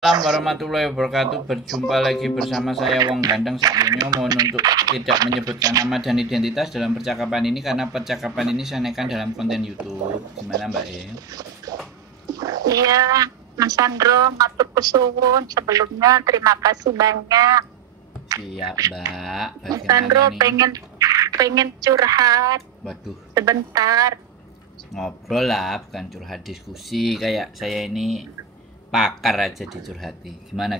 Assalamualaikum warahmatullahi wabarakatuh. Berjumpa lagi bersama saya Wong Gandeng. Sebelumnya mohon untuk tidak menyebutkan nama dan identitas dalam percakapan ini karena percakapan ini saya naikkan dalam konten YouTube. Gimana Mbak E? Iya, Mas Sandro, matur kesuwun. Sebelumnya terima kasih banyak. Siap Mbak. Mas Sandro pengen curhat. Waduh. Sebentar. Ngobrol lah, bukan curhat diskusi. Kayak saya ini pakar aja dicurhati. Gimana?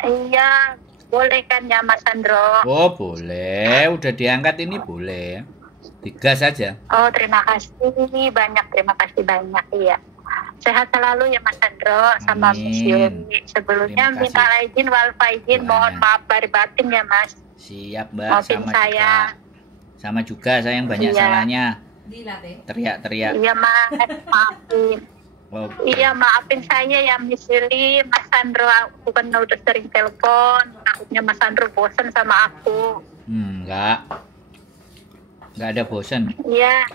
Iya, boleh kan ya Mas Sandro? Oh boleh, udah diangkat ini boleh. Digas saja. Oh terima kasih banyak, iya. Sehat selalu ya Mas Sandro sama Miss Yuli. Sebelumnya minta izin wal faizin, mohon maaf dari batin ya Mas. Siap Mbak, maafin sama saya. juga. Sama juga saya yang banyak salahnya. Teriak-teriak. Iya Mas, maafin. Oh. Iya maafin saya ya Miss Yuli, Mas Sandro, aku kan udah sering telepon, takutnya Mas Sandro bosan sama aku. Enggak ada bosan. Iya,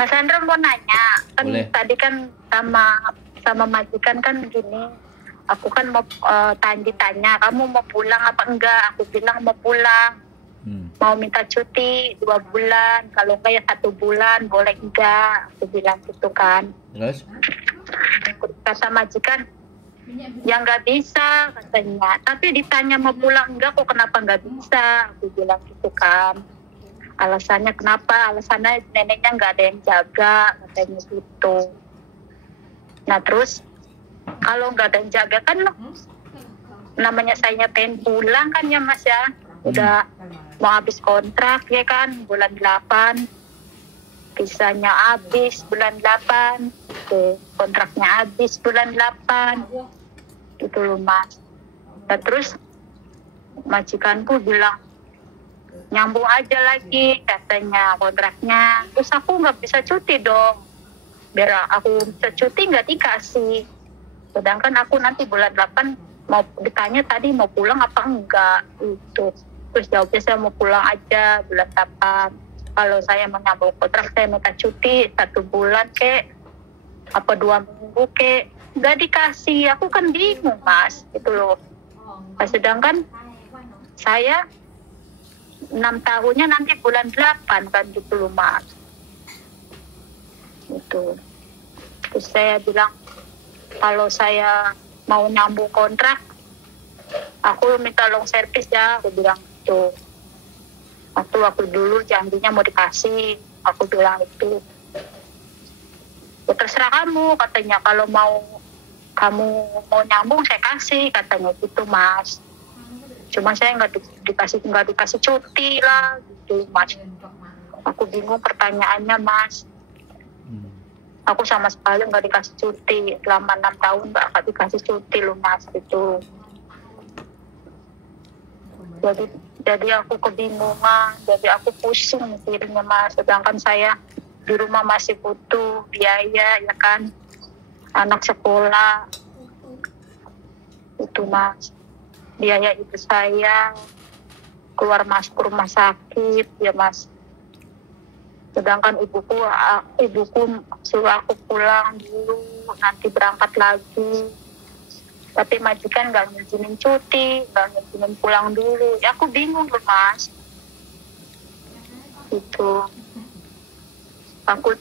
Mas Sandro mau nanya, kan boleh. Tadi kan sama majikan kan gini, aku kan mau ditanya, kamu mau pulang apa enggak? Aku bilang mau pulang, mau minta cuti 2 bulan, kalau enggak ya 1 bulan, boleh enggak? Aku bilang gitu kan. Terus? Kata majikan, ya nggak bisa katanya. Tapi ditanya mau pulang enggak, kok kenapa nggak bisa? Aku bilang gitu kan. Alasannya kenapa? Alasannya neneknya nggak ada yang jaga, katanya gitu. Nah terus kalau nggak ada yang jaga kan namanya saya pengen pulang kan ya Mas ya. Udah mau habis kontrak ya kan, bulan 8. Visanya habis bulan 8. Kontraknya habis bulan 8. Gitu loh Mas. Nah terus majikanku bilang, nyambung aja lagi katanya kontraknya. Terus aku nggak bisa cuti dong. Biar aku bisa cuti nggak dikasih. Sedangkan aku nanti bulan 8 mau ditanya tadi mau pulang apa enggak itu. Terus jawabnya saya mau pulang aja bulan 8. Kalau saya menyambung kontrak saya minta cuti 1 bulan kek apa 2 minggu kek. Nggak dikasih. Aku kan bingung Mas gitu loh. Nah, sedangkan saya 6 tahunnya nanti bulan 8 kan gitu loh Mas. Gitu. Terus saya bilang kalau saya mau nyambung kontrak aku minta long service ya, aku bilang gitu. Waktu dulu janjinya mau dikasih, aku bilang itu. Ya, terserah kamu katanya, kalau kamu mau nyambung saya kasih katanya gitu Mas. Cuma saya nggak dikasih cuti lah gitu Mas. Aku bingung pertanyaannya Mas. Aku sama sekali nggak dikasih cuti selama 6 tahun, nggak dikasih cuti loh Mas itu. Jadi aku kebingungan, jadi aku pusing mikirnya Mas. Sedangkan saya di rumah masih butuh biaya ya kan, anak sekolah itu Mas. Biaya ibu saya keluar masuk rumah sakit ya Mas. Sedangkan ibuku suruh aku pulang dulu, nanti berangkat lagi. Tapi majikan nggak ngizinin cuti, nggak ngizinin pulang dulu. Ya aku bingung loh Mas. Itu aku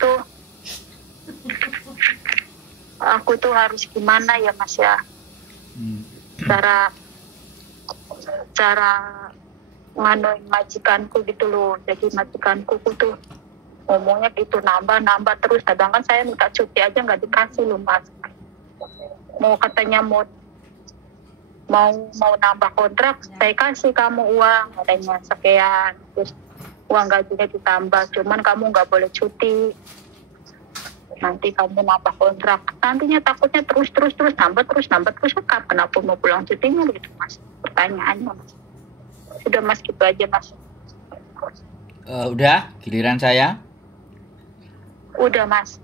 tuh harus gimana ya Mas ya? Cara nganuin majikanku gitu loh. Jadi majikanku tuh ngomongnya gitu nambah terus. Sedangkan saya minta cuti aja nggak dikasih loh Mas. Mau katanya mau nambah kontrak, saya kasih kamu uang katanya sekian, terus uang gajinya ditambah, cuman kamu nggak boleh cuti. Nanti kamu nambah kontrak, nantinya takutnya terus nambah terus kenapa mau pulang cutinya gitu Mas, pertanyaannya Mas. Sudah Mas gitu aja Mas. Udah giliran saya. Udah Mas.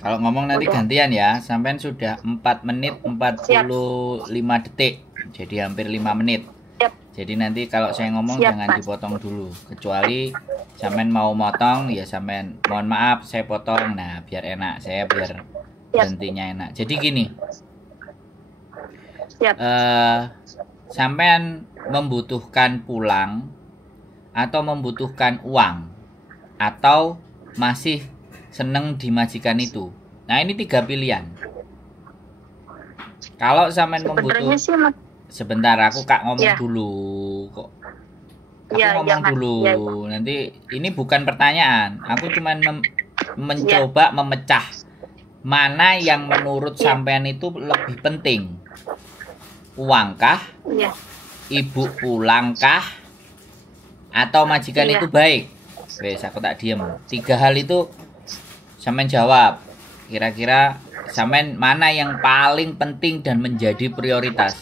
Kalau ngomong nanti gantian ya. Sampai sudah 4 menit 45 detik. Jadi hampir 5 menit. Siap. Jadi nanti kalau saya ngomong jangan Mas dipotong dulu. Kecuali sampean mau motong ya sampean mohon maaf saya potong. Nah biar enak, saya biar berhentinya enak. Jadi gini, Siap. Sampean membutuhkan pulang atau membutuhkan uang atau masih seneng di majikan itu. Nah, ini 3 pilihan. Kalau sampean membutuhkan, sebentar aku Kak ngomong dulu kok. Aku ngomong dulu. Nanti ini bukan pertanyaan. Aku cuman mencoba memecah mana yang menurut sampean itu lebih penting. Uangkah? Ibu pulangkah? Atau majikan itu baik? Wes, aku tak diem. 3 hal itu sampean jawab. Kira-kira sampean mana yang paling penting dan menjadi prioritas?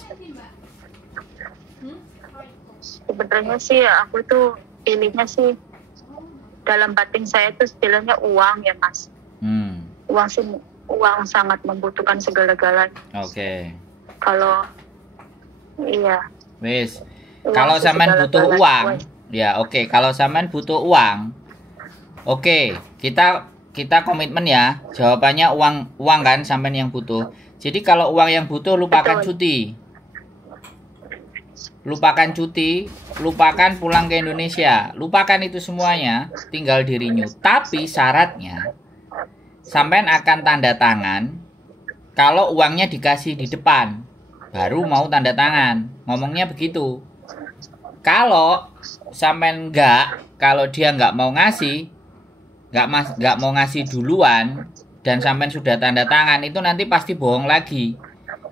Sebenarnya sih aku tuh pilihnya sih dalam batin saya tuh istilahnya uang ya Mas. Uang sangat membutuhkan segala-galanya. Oke. Kalau wes, kalau sampean butuh uang, ya oke. Kalau sampean butuh uang, oke, kita komitmen ya. Jawabannya uang kan sampean yang butuh. Jadi kalau uang yang butuh lupakan cuti. Lupakan cuti, lupakan pulang ke Indonesia, lupakan itu semuanya, tinggal di renew. Tapi syaratnya, sampean akan tanda tangan kalau uangnya dikasih di depan, baru mau tanda tangan. Ngomongnya begitu. Kalau sampean kalau dia nggak mau ngasih, nggak mau ngasih duluan, dan sampean sudah tanda tangan, itu nanti pasti bohong lagi.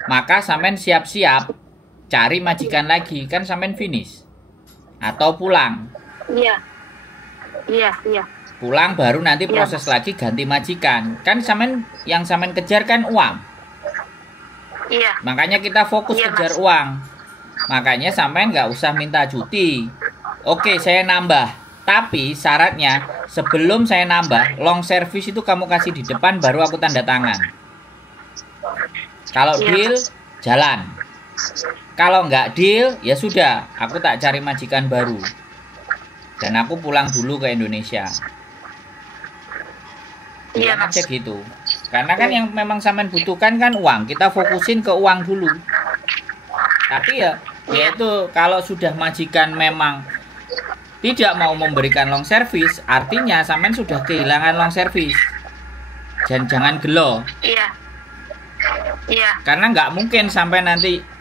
Maka sampean siap-siap cari majikan lagi, kan sampean finish atau pulang. Iya. Pulang baru nanti proses lagi ganti majikan. Kan yang sampean kejar kan uang. Iya. Makanya kita fokus kejar uang. Makanya sampean nggak usah minta cuti. Oke, saya nambah. Tapi syaratnya sebelum saya nambah, long service itu kamu kasih di depan baru aku tanda tangan. Kalau deal, jalan. Kalau nggak deal, ya sudah, aku tak cari majikan baru. Dan aku pulang dulu ke Indonesia. Iya, aja gitu. Karena kan yang memang sampean butuhkan kan uang. Kita fokusin ke uang dulu. Tapi ya itu kalau sudah majikan memang tidak mau memberikan long service, artinya sampean sudah kehilangan long service. Dan jangan gelo. Iya. Karena nggak mungkin sampai nanti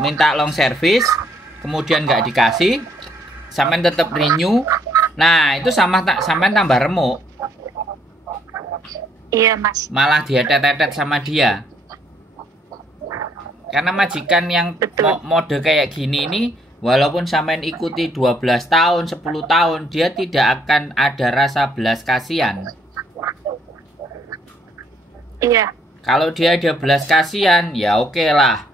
minta long service kemudian nggak dikasih, sampean tetap renew. Nah, itu sampean tambah remuk. Iya, Mas. Malah dia tetet sama dia. Karena majikan yang mode kayak gini ini, walaupun sampean ikuti 12 tahun, 10 tahun, dia tidak akan ada rasa belas kasihan. Iya. Kalau dia ada belas kasihan, ya oke lah.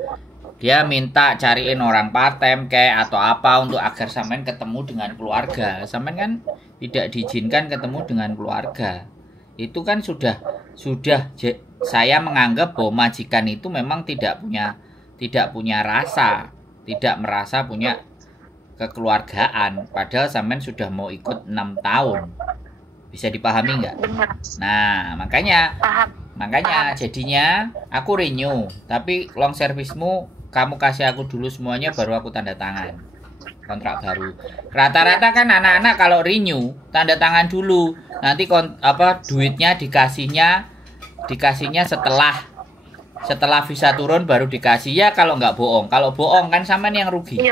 Dia minta cariin orang part-time kayak atau apa untuk agar sampean ketemu dengan keluarga. Sampean kan tidak diizinkan ketemu dengan keluarga. Itu kan sudah saya menganggap bahwa majikan itu memang tidak punya rasa, tidak merasa punya kekeluargaan. Padahal sampean sudah mau ikut 6 tahun. Bisa dipahami nggak? Nah, makanya jadinya aku renew, tapi long servicemu kamu kasih aku dulu semuanya baru aku tanda tangan kontrak baru. Rata-rata kan anak-anak kalau renew tanda tangan dulu, nanti duitnya dikasihnya setelah visa turun baru dikasih ya. Kalau nggak bohong, kalau bohong kan sampean yang rugi.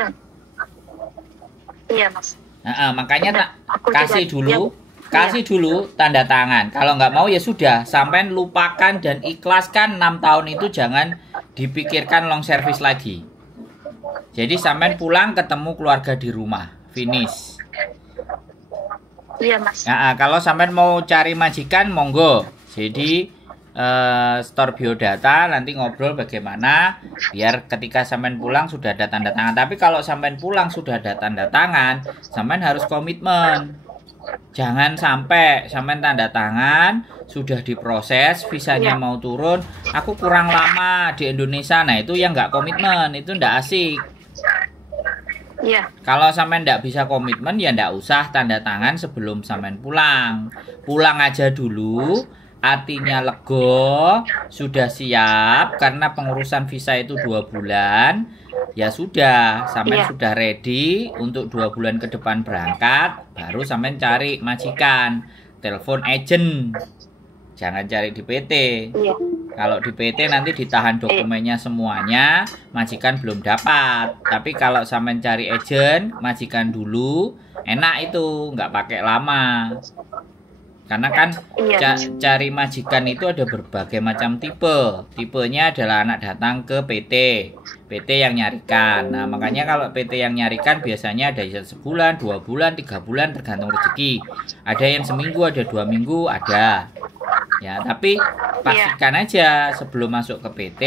Iya Mas. Makanya kasih dulu tanda tangan. Kalau nggak mau ya sudah, sampean lupakan dan ikhlaskan 6 tahun itu, jangan dipikirkan long service lagi. Jadi sampean pulang ketemu keluarga di rumah, finish. Iya Mas. Kalau sampean mau cari majikan monggo. Jadi store biodata, nanti ngobrol bagaimana biar ketika sampean pulang sudah ada tanda tangan. Tapi kalau sampean pulang sudah ada tanda tangan, sampean harus komitmen. Jangan sampai sampean tanda tangan sudah diproses, visanya mau turun, aku kurang lama di Indonesia. Nah, itu yang nggak komitmen, itu nggak asik. Iya. Kalau sampean nggak bisa komitmen ya nggak usah tanda tangan sebelum sampean pulang. Pulang aja dulu, hatinya lego, sudah siap karena pengurusan visa itu 2 bulan, ya sudah, sampean sudah ready untuk 2 bulan ke depan berangkat, baru sampean cari majikan, telepon agent, jangan cari di PT. Kalau di PT nanti ditahan dokumennya semuanya, majikan belum dapat. Tapi kalau sampean cari agent, majikan dulu, enak itu, nggak pakai lama. Karena kan cari majikan itu ada berbagai macam tipe. Tipenya adalah anak datang ke PT. PT yang nyarikan. Nah, makanya kalau PT yang nyarikan biasanya ada yang sebulan, 2 bulan, 3 bulan tergantung rezeki. Ada yang seminggu, ada 2 minggu, ada. Ya, tapi pastikan aja sebelum masuk ke PT,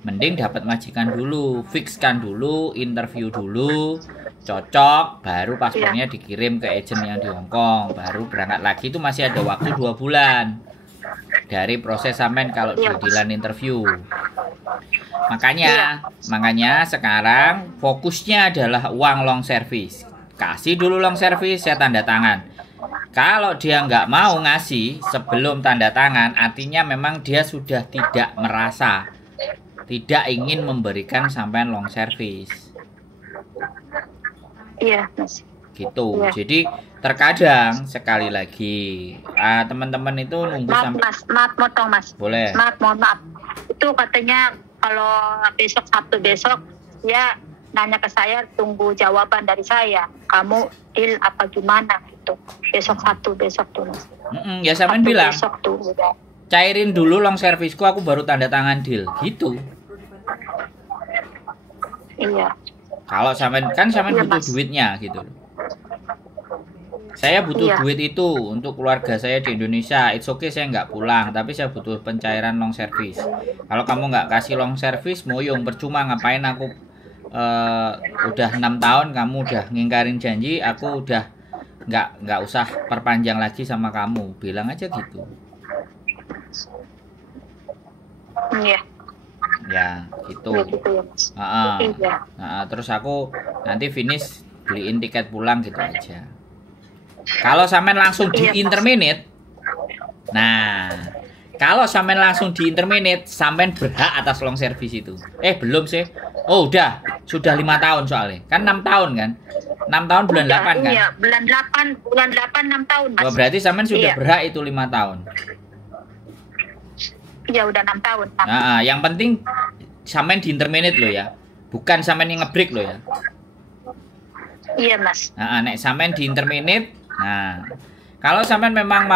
mending dapat majikan dulu, fixkan dulu, interview dulu. Cocok, baru paspornya dikirim ke agent yang di Hongkong, baru berangkat lagi. Itu masih ada waktu 2 bulan dari proses sampean kalau dealan interview. Makanya sekarang fokusnya adalah uang long service. Kasih dulu long service, saya tanda tangan. Kalau dia nggak mau ngasih sebelum tanda tangan, artinya memang dia sudah tidak merasa, tidak ingin memberikan sampean long service. Iya, Mas. Gitu. Jadi terkadang sekali lagi teman-teman itu nunggu sampai. Maaf motong, Mas. Boleh. Mohon maaf. Itu katanya kalau besok Sabtu besok ya nanya ke saya, tunggu jawaban dari saya. Kamu deal apa gimana gitu. Besok Sabtu besok tuh, Mas. Ya sampean bilang. Besok tuh udah. Cairin dulu long serviceku, aku baru tanda tangan deal. Gitu. Iya. Kalau sampean butuh duitnya gitu. Saya butuh duit itu untuk keluarga saya di Indonesia. It's okay, saya nggak pulang, tapi saya butuh pencairan long service. Kalau kamu nggak kasih long service, moyong percuma, ngapain aku udah 6 tahun kamu udah ngingkarin janji, aku udah nggak usah perpanjang lagi sama kamu. Bilang aja gitu. Iya. Ya gitu. Terus aku nanti finish beliin tiket pulang gitu aja. Kalau sampean langsung di interminate, kalau sampean langsung di interminate, sampean berhak atas long service itu. Belum sih. Oh udah, sudah 5 tahun soalnya. Kan 6 tahun kan? 6 tahun bulan 8 kan? Iya, bulan 8 6 tahun, Mas. Oh, berarti sampean sudah berhak itu 5 tahun. Iya udah 6 tahun. Yang penting sampean di interminate lo ya, bukan sampean yang ngebreak lo ya. Iya Mas. Nek sampean di interminate, kalau sampean memang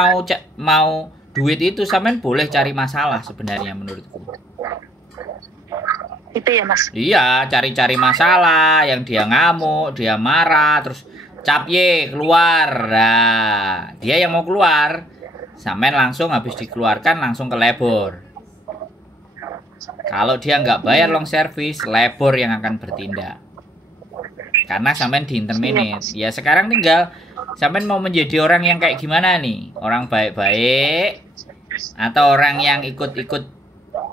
mau duit itu, sampean boleh cari masalah sebenarnya menurutku. Itu ya Mas. Iya, cari-cari masalah, yang dia ngamuk, dia marah, terus capye keluar. Nah, dia yang mau keluar. Sampean langsung habis dikeluarkan langsung ke labor. Kalau dia nggak bayar long service, labor yang akan bertindak. Karena sampean di interminate. Ya sekarang tinggal sampean mau menjadi orang yang kayak gimana nih? Orang baik-baik atau orang yang ikut-ikut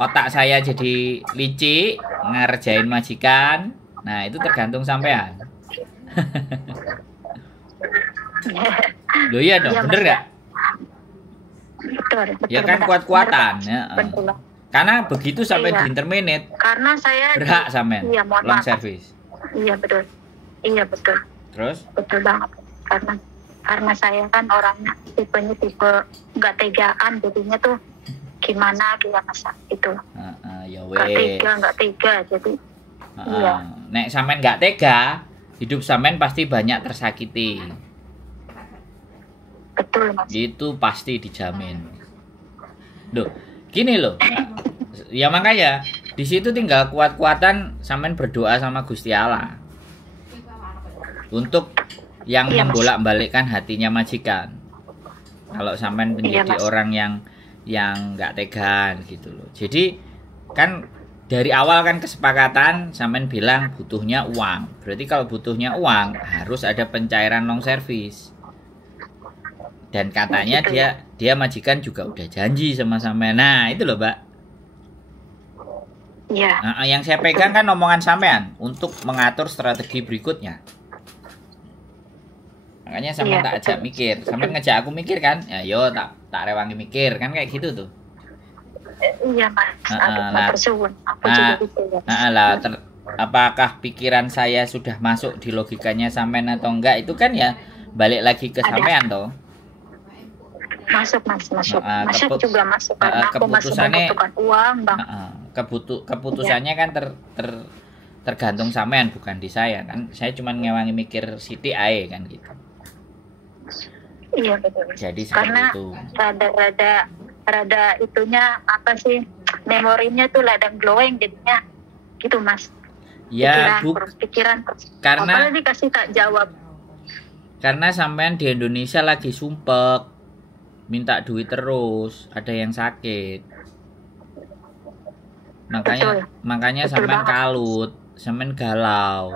otak saya jadi licik, ngerjain majikan. Nah, itu tergantung sampean. Loh iya dong, bener nggak? Betul, ya kan kuat-kuatan ya. Karena begitu sampai di interminate, karena saya berhak sampean long service. Iya betul. Terus? Betul banget. Karena saya kan orangnya tipenya tipe nggak tegaan, jadinya tuh gimana masa itu. Ya nggak tega jadi. Iya. Nek sampean nggak tega, hidup sampean pasti banyak tersakiti. Betul Mas. Itu pasti dijamin. Loh, gini loh. Ya makanya di situ tinggal kuat-kuatan sampean berdoa sama Gusti Allah. Untuk yang membolak-balikkan hatinya majikan. Kalau sampean menjadi orang yang nggak tegaan gitu loh. Jadi kan dari awal kan kesepakatan sampean bilang butuhnya uang. Berarti kalau butuhnya uang harus ada pencairan long service. Dan katanya dia majikan juga udah janji sama sampean. Nah, itu loh, Mbak. Iya. Yang saya pegang kan omongan sampean untuk mengatur strategi berikutnya. Makanya sampean tak ajak mikir. Sampean ngajak aku mikir kan? Ya yo tak rewangi mikir kan kayak gitu tuh. Iya Mas, Nah, bersuwun. Aku juga gitu ya. Apakah pikiran saya sudah masuk di logikanya sampean atau enggak itu kan ya balik lagi ke sampean toh. Masuk Mas, masuk. Masuk juga masuk karena aku masih membutuhkan uang Bang. Keputusannya kan tergantung sampean bukan di saya kan. Saya cuma ngewangi mikir Siti ae kan gitu. Iya betul. Jadi karena itu. rada itunya apa sih, memorinya tuh ladang glowing jadinya gitu Mas. Ya pikiran karena apalagi dikasih tak jawab. Karena sampean di Indonesia lagi sumpek, minta duit terus, ada yang sakit. Makanya sampean kalut, sampean galau.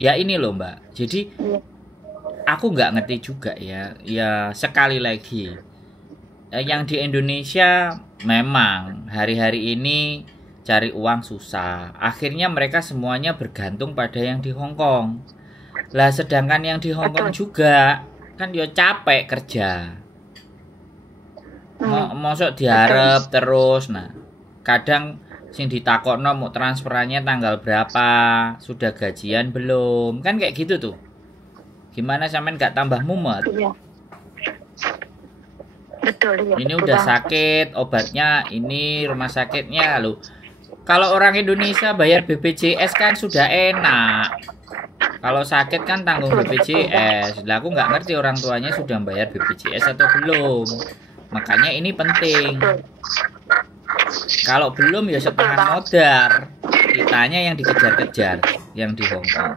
Ya ini loh Mbak. Jadi aku nggak ngerti juga ya. Ya sekali lagi, yang di Indonesia memang hari-hari ini cari uang susah. Akhirnya mereka semuanya bergantung pada yang di Hong Kong. Lah sedangkan yang di Hong Kong juga kan dia capek kerja. Mosok diharap terus. Nah, kadang sing ditakokno mau transferannya tanggal berapa, sudah gajian belum, kan kayak gitu tuh. Gimana sampean gak tambah mumet? Iya. Betul ya. Ini udah sakit, obatnya ini, rumah sakitnya lo. Kalau orang Indonesia bayar BPJS kan sudah enak. Kalau sakit kan tanggung BPJS. Lah aku nggak ngerti orang tuanya sudah bayar BPJS atau belum. Makanya ini penting. Kalau belum ya setengah modar. Kitanya yang dikejar-kejar yang di Hong Kong.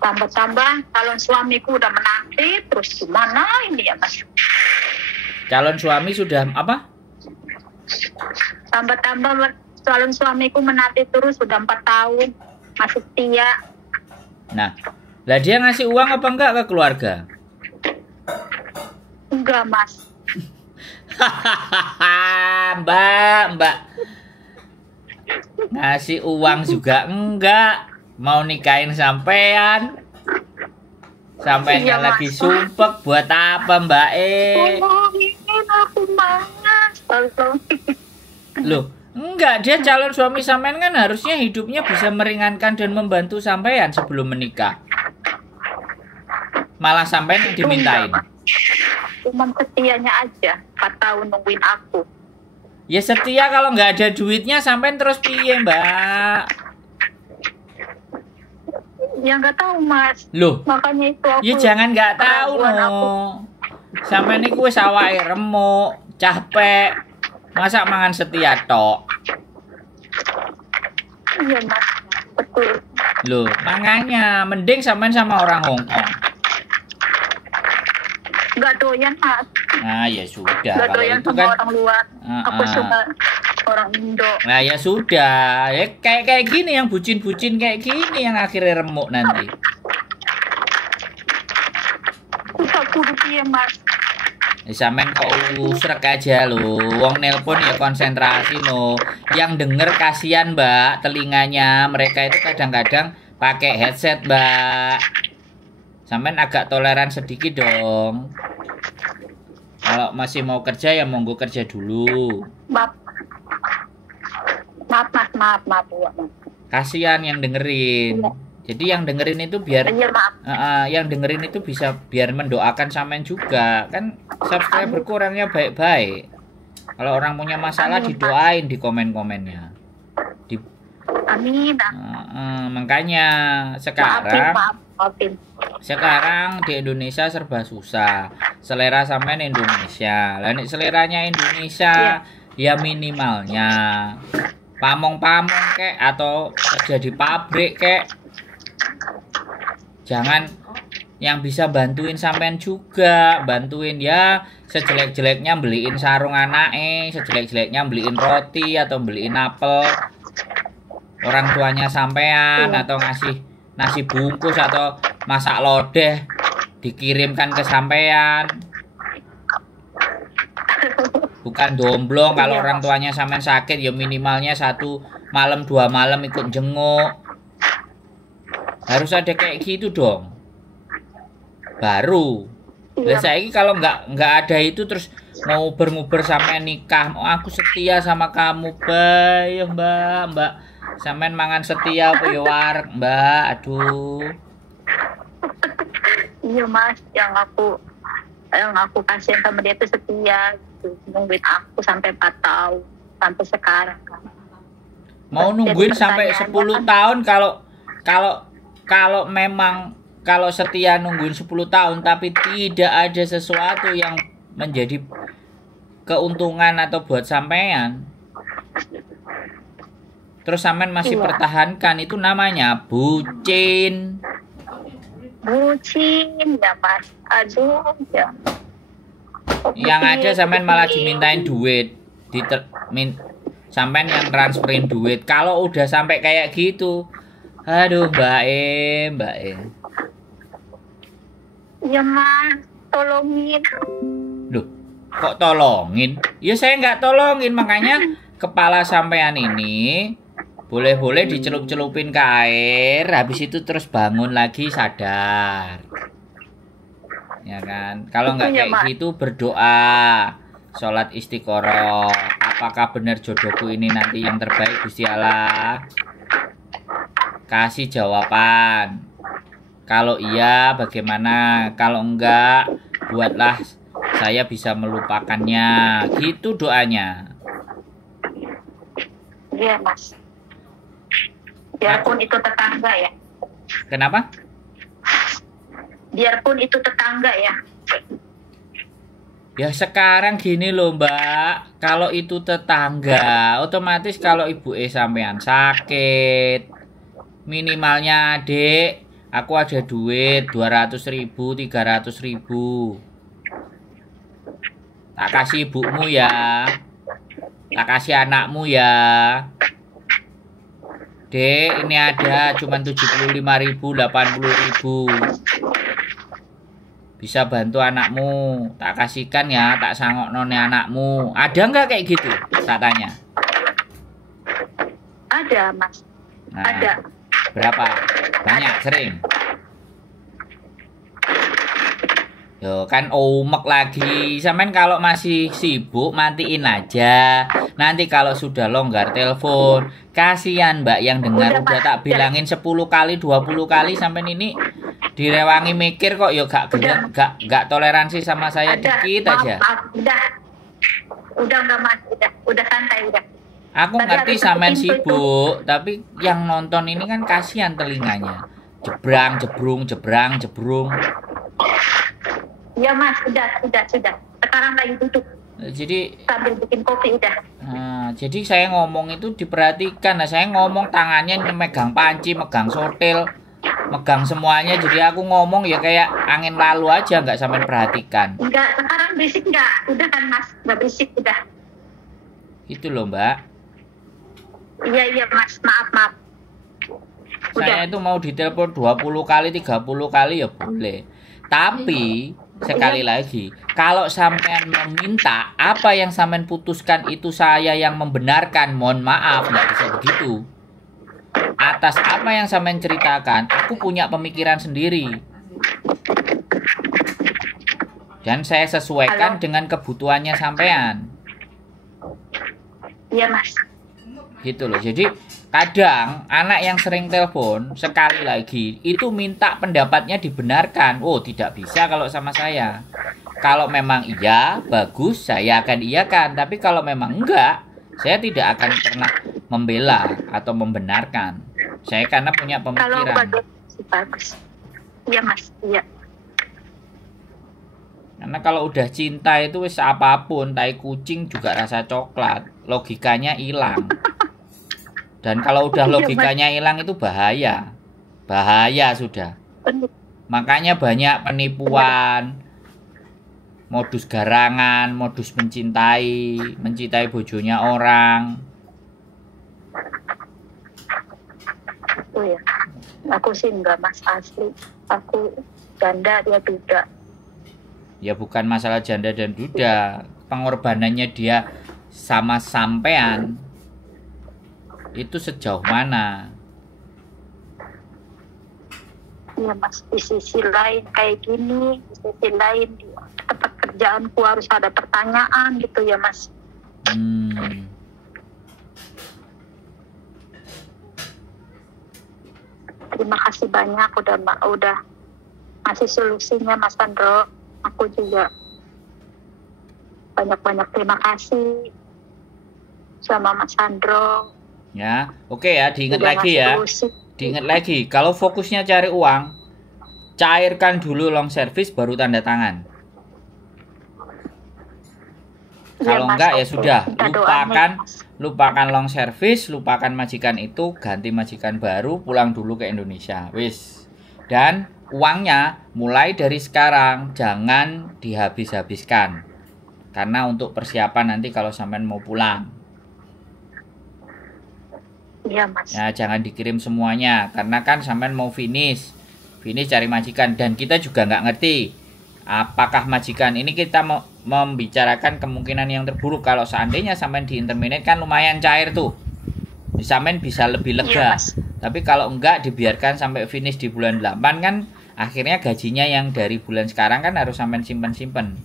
Tambah-tambah calon suamiku udah menanti, terus gimana ini ya Mas? Calon suami sudah apa? Tambah-tambah calon suamiku menanti terus sudah 4 tahun, masih setia. Nah, lah dia ngasih uang apa enggak ke keluarga? Enggak Mas. Mbak ngasih uang juga enggak. Mau nikahin sampean lagi sumpek buat apa Mbak Tolongin aku Mas. Loh, enggak, dia calon suami sampean kan harusnya hidupnya bisa meringankan dan membantu sampean sebelum menikah. Malah sampean yang dimintain. Cuman setianya aja 4 tahun nungguin aku. Ya setia kalau nggak ada duitnya sampean terus piye Mbak? Ya nggak tahu Mas. Loh, makanya itu aku. Ya jangan nggak tahu no. Sampean niku wis awake remuk, capek. Masa mangan setia tok? Iya Mas, betul. Loh, makanya mending sampean sama orang Hong Kong. Nggak doyan Mas. Nah ya sudah. Nggak doyan itu sama kan orang luar. Aku suka orang Indo. Nah ya sudah. Ya kayak gini yang bucin-bucin kayak gini yang akhirnya remuk nanti. Aku ya Mas. Sampean kok usrek aja lo. Wong nelpon ya konsentrasi no. Yang denger kasihan Mbak telinganya. Mereka itu kadang-kadang pakai headset Mbak. Sampean agak toleran sedikit dong. Kalau masih mau kerja ya monggo kerja dulu. Maaf Mas, maaf. Kasihan yang dengerin. Ya. Jadi yang dengerin itu biar yang dengerin itu bisa biar mendoakan sampean juga. Kan subscriber kurangnya baik-baik. Kalau orang punya masalah didoain di komen-komennya. Amin. Makanya sekarang di Indonesia serba susah. Selera sampean Indonesia. Lah nek seleranya Indonesia ya minimalnya pamong-pamong kek atau kerja di pabrik kek. Jangan yang bisa bantuin sampean juga, bantuin ya sejelek-jeleknya beliin sarung anake, sejelek-jeleknya beliin roti atau beliin apel orang tuanya sampean atau ngasih nasi bungkus atau masak lodeh dikirimkan ke sampean. Bukan domblong kalau orang tuanya sampean sakit ya minimalnya 1 malam 2 malam ikut jenguk. Harus ada kayak gitu dong. Baru. Lah Iya. saiki kalau nggak ada itu terus nguber-nguber sampai nikah, oh, aku setia sama kamu, Bay. Mbak. Sampean mangan setia apa ya wareg, Mbak? Aduh. Iya Mas, yang aku kasihan sama dia itu setia gitu. Nungguin aku sampai 4 tahun sampai sekarang kan. Mau Jadi nungguin sampai 10 pertanyaannya tahun kalau memang kalau setia nungguin 10 tahun tapi tidak ada sesuatu yang menjadi keuntungan atau buat sampean. Terus sampean masih Iya. pertahankan, itu namanya bucin. bucin ya Mas. Aduh ya. Yang ada sampean malah dimintain duit, sampean yang transferin duit. Kalau udah sampai kayak gitu, aduh Mbak E. Iya Mas, tolongin. Loh, kok tolongin? Ya saya nggak tolongin, makanya kepala sampean ini boleh-boleh dicelup-celupin ke air, habis itu terus bangun lagi sadar. Ya kan? Kalau nggak Iya, kayak Mak. gitu berdoa, sholat istiqoroh. Apakah benar jodohku ini nanti yang terbaik Gusti Allah? Kasih jawaban. Kalau iya bagaimana? Kalau enggak, buatlah saya bisa melupakannya. Gitu doanya. Iya Mas. Biarpun itu tetangga ya. Kenapa? Biarpun itu tetangga ya. Ya sekarang gini loh Mbak, kalau itu tetangga, otomatis kalau ibu sampean sakit, minimalnya adik, aku ada duit 200.000, 300.000. Tak kasih ibumu ya, tak kasih anakmu ya. Dek, ini ada cuman 75.000, 80.000. Bisa bantu anakmu, tak kasihkan ya, tak sangok none anakmu. Ada nggak kayak gitu? Tak tanya. Ada Mas. Nah, Ada. berapa? Banyak, sering. Yo kan umek lagi. Sampean kalau masih sibuk matiin aja. Nanti kalau sudah longgar telepon. Kasihan Mbak yang dengar Udah, udah Pak. tak bilangin 10 kali, 20 kali sampean ini direwangi mikir kok yo gak toleransi sama saya Ada. dikit Maaf, aja. maaf. Udah enggak Mas, udah santai udah. Aku Tadi ngerti ada sampean satu pintu sibuk, tapi yang nonton ini kan kasihan telinganya. Jebrang, jebrung. Iya Mas, sudah. Sekarang lagi duduk Jadi sambil bikin kopi udah. jadi saya ngomong itu diperhatikan. Nah, saya ngomong tangannya megang panci, megang sortil, megang semuanya. Jadi aku ngomong ya kayak angin lalu aja, nggak sampai perhatikan. Enggak, sekarang berisik enggak? Udah kan Mas, enggak berisik udah. Gitu loh Mbak. Iya Mas, maaf. Saya itu mau ditelepon 20 kali, 30 kali ya boleh. Tapi sekali lagi, kalau sampean meminta apa yang sampean putuskan itu saya yang membenarkan, mohon maaf, nggak bisa begitu. Atas apa yang sampean ceritakan, aku punya pemikiran sendiri. Dan saya sesuaikan dengan kebutuhannya sampean. Iya Mas. Gitu loh. Jadi kadang anak yang sering telepon sekali lagi itu minta pendapatnya dibenarkan. Oh, tidak bisa kalau sama saya. Kalau memang iya, bagus, saya akan iyakan. Tapi kalau memang enggak, saya tidak akan pernah membela atau membenarkan. Saya karena punya Kalau pemikiran. bagus. Iya Mas, iya. Karena kalau udah cinta itu wis apapun, tai kucing juga rasa coklat. Logikanya hilang. Dan kalau udah logikanya hilang itu bahaya. Bahaya sudah. Makanya banyak penipuan, modus garangan, modus mencintai bojonya orang. Oh ya. Aku sih enggak Mas, asli. Aku janda, dia duda. Ya bukan masalah janda dan duda. Pengorbanannya dia sama sampean itu sejauh mana? Iya Mas, di sisi lain kayak gini, di sisi lain di tempat kerjaanku harus ada pertanyaan gitu ya Mas. Terima kasih banyak udah ngasih solusinya Mas Sandro. Aku juga banyak terima kasih sama Mas Sandro. Ya, oke ya, diingat lagi ya. Diingat lagi, kalau fokusnya cari uang, cairkan dulu long service baru tanda tangan. Kalau enggak ya sudah, lupakan long service, lupakan majikan itu, ganti majikan baru, pulang dulu ke Indonesia. Wis. Dan uangnya mulai dari sekarang jangan dihabis-habiskan. Karena untuk persiapan nanti kalau sampean mau pulang. Iya, Mas. Ya, jangan dikirim semuanya karena kan sampean mau finish cari majikan dan kita juga nggak ngerti apakah majikan ini. Kita mau membicarakan kemungkinan yang terburuk. Kalau seandainya sampean di interminate kan lumayan cair tuh, sampean bisa lebih lega. Iya, tapi kalau enggak dibiarkan sampai finish di bulan 8 kan akhirnya gajinya yang dari bulan sekarang kan harus sampean simpen.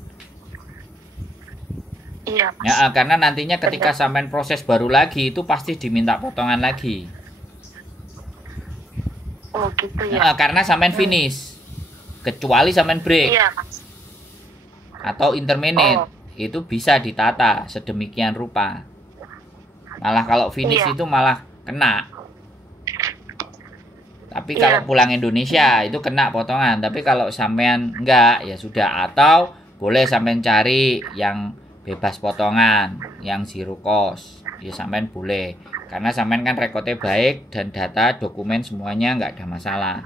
Iya, Mas. Ya, karena nantinya ketika sampean proses baru lagi itu pasti diminta potongan lagi. Oh gitu ya. Karena sampean finish, kecuali sampean break. Iya, Mas. Atau interminate, itu bisa ditata sedemikian rupa. Malah kalau finish itu malah kena. Tapi kalau pulang Indonesia itu kena potongan. Tapi kalau sampean enggak ya sudah, atau boleh sampean cari yang bebas potongan, yang zero cost. Ya sampean boleh. Karena sampean kan rekodnya baik dan data dokumen semuanya enggak ada masalah.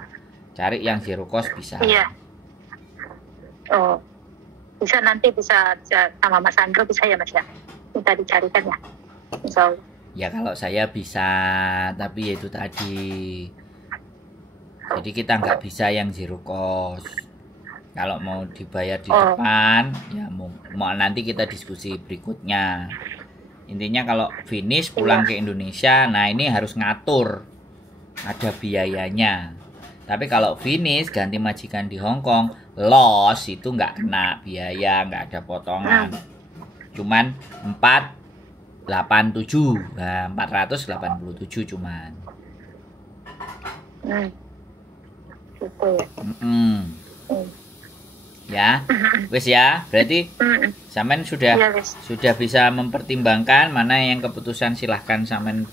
Cari yang zero cost bisa. Iya. Oh. Bisa nanti bisa sama Mas Sandro bisa ya Mas ya? Minta dicarikan ya. Insya Allah. Ya kalau saya bisa, tapi ya itu tadi. Jadi kita nggak bisa yang zero cost. Kalau mau dibayar di depan, ya mau nanti kita diskusi berikutnya. Intinya kalau finish pulang ke Indonesia, nah ini harus ngatur. Ada biayanya. Tapi kalau finish ganti majikan di Hong Kong, loss itu nggak kena biaya, nggak ada potongan. Cuman 487, nah 487 cuman. Ya, wis ya. Berarti sampean sudah bisa mempertimbangkan mana yang keputusan, silahkan sampean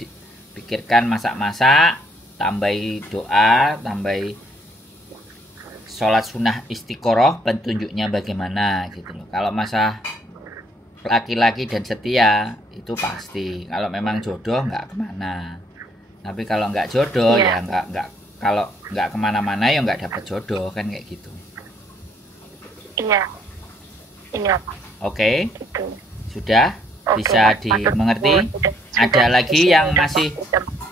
pikirkan, masak-masak, tambahi doa, tambahi sholat sunnah istiqoroh, petunjuknya bagaimana gitu loh. Kalau masalah laki-laki dan setia itu pasti. Kalau memang jodoh nggak kemana. Tapi kalau nggak jodoh ya nggak kalau nggak kemana-mana ya nggak dapat jodoh kan kayak gitu. Iya. Oke. Sudah bisa dimengerti. Ada lagi yang masih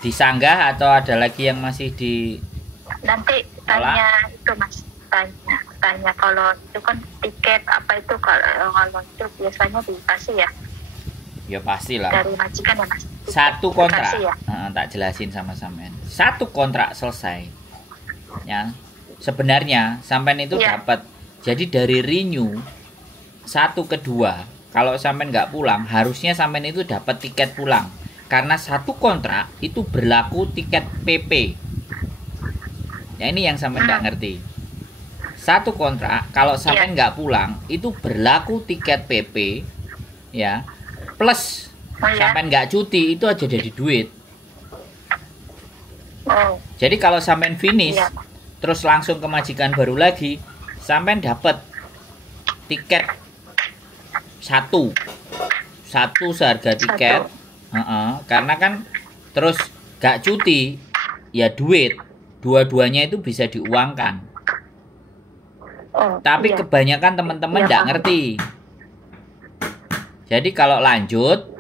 disanggah atau ada lagi yang masih di nanti tanya itu Mas, tanya kalau itu kan tiket apa itu, kalau itu biasanya dikasih ya? Ya pastilah. Dari majikan ya Mas. Satu kontrak, ya? Tak jelasin sama sampean. Satu kontrak selesai. Ya, sebenarnya sampean itu dapat. Jadi dari renew 1 ke 2, kalau sampean nggak pulang, harusnya sampean itu dapat tiket pulang. Karena satu kontrak itu berlaku tiket PP. Ya ini yang sampean nggak ngerti. Satu kontrak kalau sampean nggak pulang itu berlaku tiket PP, ya. Plus sampean nggak cuti itu aja jadi duit. Jadi kalau sampean finish terus langsung ke majikan baru lagi, sampean dapat tiket satu seharga tiket. Karena kan terus gak cuti ya duit, dua-duanya itu bisa diuangkan. Tapi kebanyakan teman-teman gak ngerti. Jadi kalau lanjut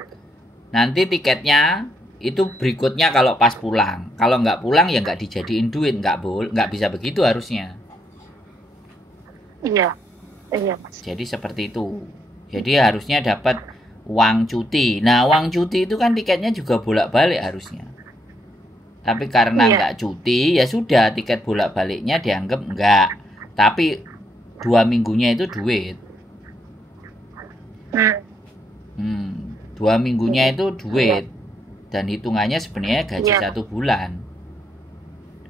nanti tiketnya itu berikutnya kalau pas pulang. Kalau nggak pulang ya nggak dijadiin duit, nggak bisa begitu harusnya. Iya Mas. Jadi seperti itu. Jadi harusnya dapat uang cuti. Nah uang cuti itu kan tiketnya juga bolak-balik harusnya. Tapi karena Iya. nggak cuti, ya sudah tiket bolak-baliknya dianggap enggak. Tapi 2 minggunya itu duit. Hmm. 2 minggunya itu duit. Dan hitungannya sebenarnya gaji Iya. 1 bulan.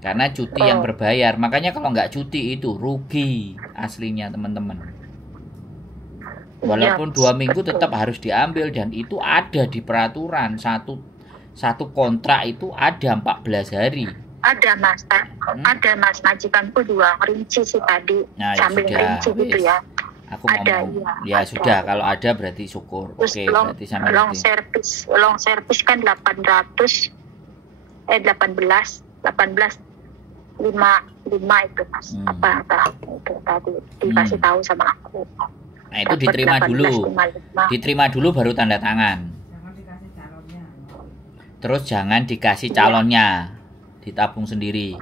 Karena cuti yang berbayar. Makanya kalau nggak cuti itu rugi aslinya teman-teman. Walaupun 2 minggu betul. tetap harus diambil. Dan itu ada di peraturan. Satu kontrak itu ada 14 hari. Ada mas, ada mas, majikanku juga rinci sih tadi, Nah, ya sambil sudah, rinci gitu ya. Aku Ada, ngomong, iya, ya ada. sudah, kalau ada berarti syukur. Terus Oke, berarti sama long service kan 18 5 itu mas. Apa itu tadi dikasih tahu sama aku. Nah, itu Dapat diterima dulu. 18,55. Diterima dulu baru tanda tangan. Terus jangan dikasih calonnya. Ditabung sendiri.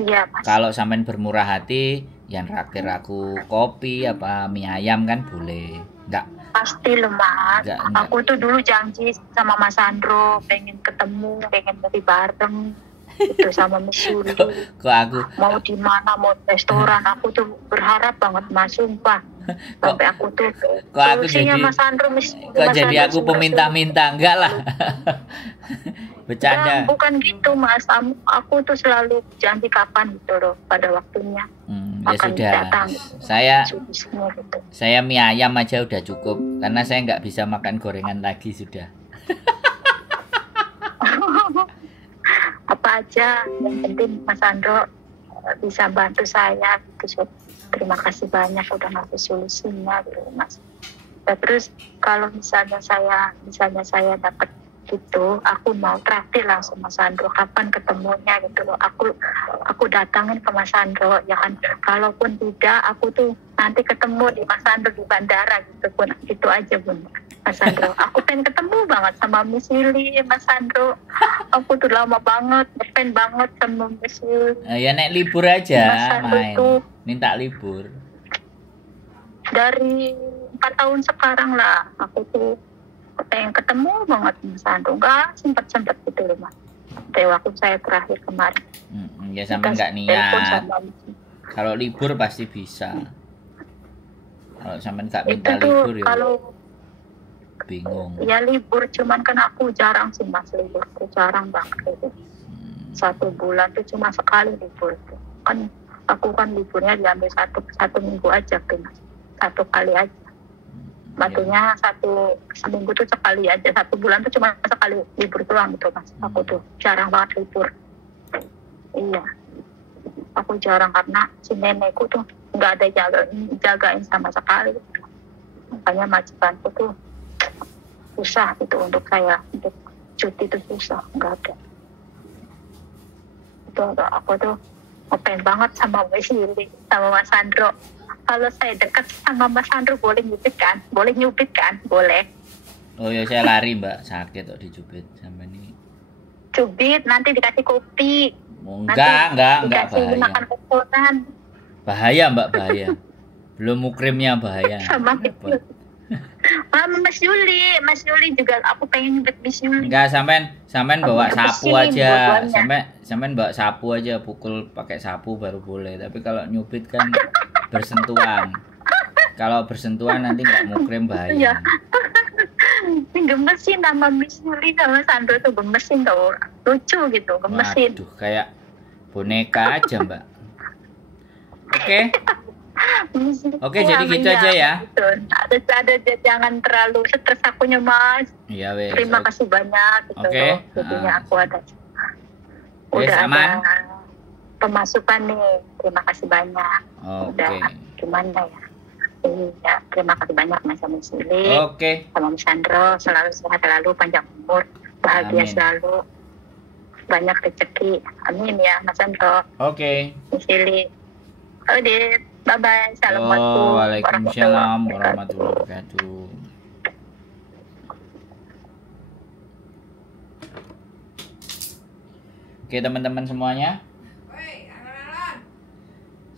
Iya, mas. Kalau sampean bermurah hati, yang raktir aku kopi apa mie ayam kan boleh. Enggak. Pasti loh mas. Enggak. Aku tuh dulu janji sama Mas Sandro pengen ketemu, pengen ngopi bareng itu sama Miss Yuli. Kok aku Mau di mana, mau di restoran, aku tuh berharap banget mas, sumpah. Sampai aku tuh aku solusinya jadi- Mas Sandro, kok jadi aku peminta-minta? Enggak lah. Bercanda. Ya, bukan gitu mas, aku tuh selalu janji kapan gitu loh, pada waktunya Ya akan sudah. datang. Saya Gitu. Saya mie ayam aja udah cukup karena saya nggak bisa makan gorengan lagi sudah. Apa aja yang penting Mas Sandro bisa bantu saya gitu. Terima kasih banyak udah ngasih solusinya gitu mas. Nah, terus kalau misalnya saya dapat gitu, aku mau traktir langsung Mas Sandro, kapan ketemunya gitu loh. Aku datangin ke Mas Sandro ya kan. Kalaupun tidak, aku tuh nanti ketemu di Mas Sandro di bandara gitu pun, gitu aja bun. Mas Sandro, aku pengen ketemu banget sama Miss Yuli, Mas Sandro. Aku tuh lama banget, pengen banget sama Miss Yuli. Ya naik libur aja Mas Sandro main. tuh Minta libur. dari 4 tahun sekarang lah, aku tuh pengen ketemu banget Mas Sandro. Nggak sempet gitu loh mas. Dari waktu saya terakhir kemarin. Ya sampai nggak Telepon niat. sama Kalau libur pasti bisa. Kalau sampai nggak itu minta tuh libur ya kalau bingung. ya libur, cuman kan aku jarang sih mas libur, aku jarang banget gitu. 1 bulan tuh cuma sekali libur tuh. Kan aku kan liburnya diambil satu minggu aja tuh mas, 1 kali aja. Batunya seminggu tuh sekali aja, 1 bulan tuh cuma sekali libur doang gitu mas. Aku tuh jarang banget libur. Iya, aku jarang karena si nenekku tuh nggak ada jagain sama sekali. Makanya majikanku tuh susah gitu untuk saya, untuk cuti itu susah, nggak ada. Itu aku tuh pengen banget sama Miss Yuli, sama Mas Sandro. Kalau saya dekat sama Mas Sandro boleh nyubit kan? Boleh nyubit kan? Boleh. Oh ya saya lari mbak, sakit kok dijubit sampai ini. Cubit, nanti dikasih kopi. Enggak Dikasih bahaya. makan potongan. Bahaya mbak, bahaya. Belum mukrimnya bahaya. Sama Repot. Mas Yuli juga aku pengen nyubit Miss Yuli. Enggak, sampean bawa Aku sapu bersihin aja. dua-duanya. Sampean bawa sapu aja, pukul pakai sapu baru boleh. Tapi kalau nyubit kan bersentuhan. Kalau bersentuhan nanti nggak mukrim bahaya. Iya. Ini gemesin sama Miss Yuli sama Sandro tuh, gemesin tau, lucu gitu, gemesin. Waduh, kayak boneka aja mbak. Oke, jadi gitu aja ya. Gitu. Ada jangan terlalu stres akunya mas. Iya wes. Terima kasih banyak gitu. Oke. Jadinya aku ada Wes, udah aman? ada pemasukan nih. Terima kasih banyak. Oke. Udah gimana ya? Iya, terima kasih banyak Mas Yuli. Oke. Sama Mas Sandro, selalu sehat selalu, panjang umur, bahagia Amin. selalu, banyak rezeki. Amin ya Mas Sandro. Oke. Mas Yuli. Udah, bye-bye. Assalamualaikum Waalaikumsalam warahmatullahi wabarakatuh. Oke teman-teman semuanya.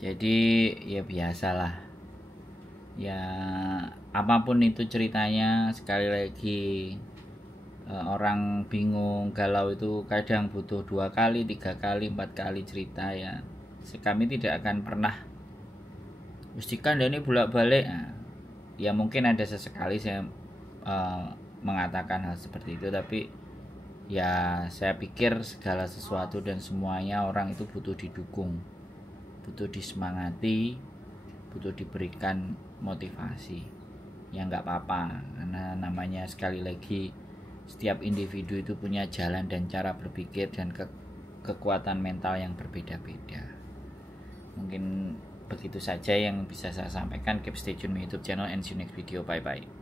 Jadi ya biasalah. Ya apapun itu ceritanya, sekali lagi orang bingung, galau itu kadang butuh 2 kali, 3 kali, 4 kali cerita ya. Kami tidak akan pernah mestikan ini bolak-balik. Nah, ya mungkin ada sesekali saya mengatakan hal seperti itu, tapi ya saya pikir segala sesuatu dan semuanya orang itu butuh didukung, butuh disemangati, butuh diberikan motivasi. Ya nggak apa-apa, karena namanya sekali lagi setiap individu itu punya jalan dan cara berpikir dan kekuatan mental yang berbeda-beda. Mungkin begitu saja yang bisa saya sampaikan. Keep stay tune di YouTube channel and see you next video. Bye bye.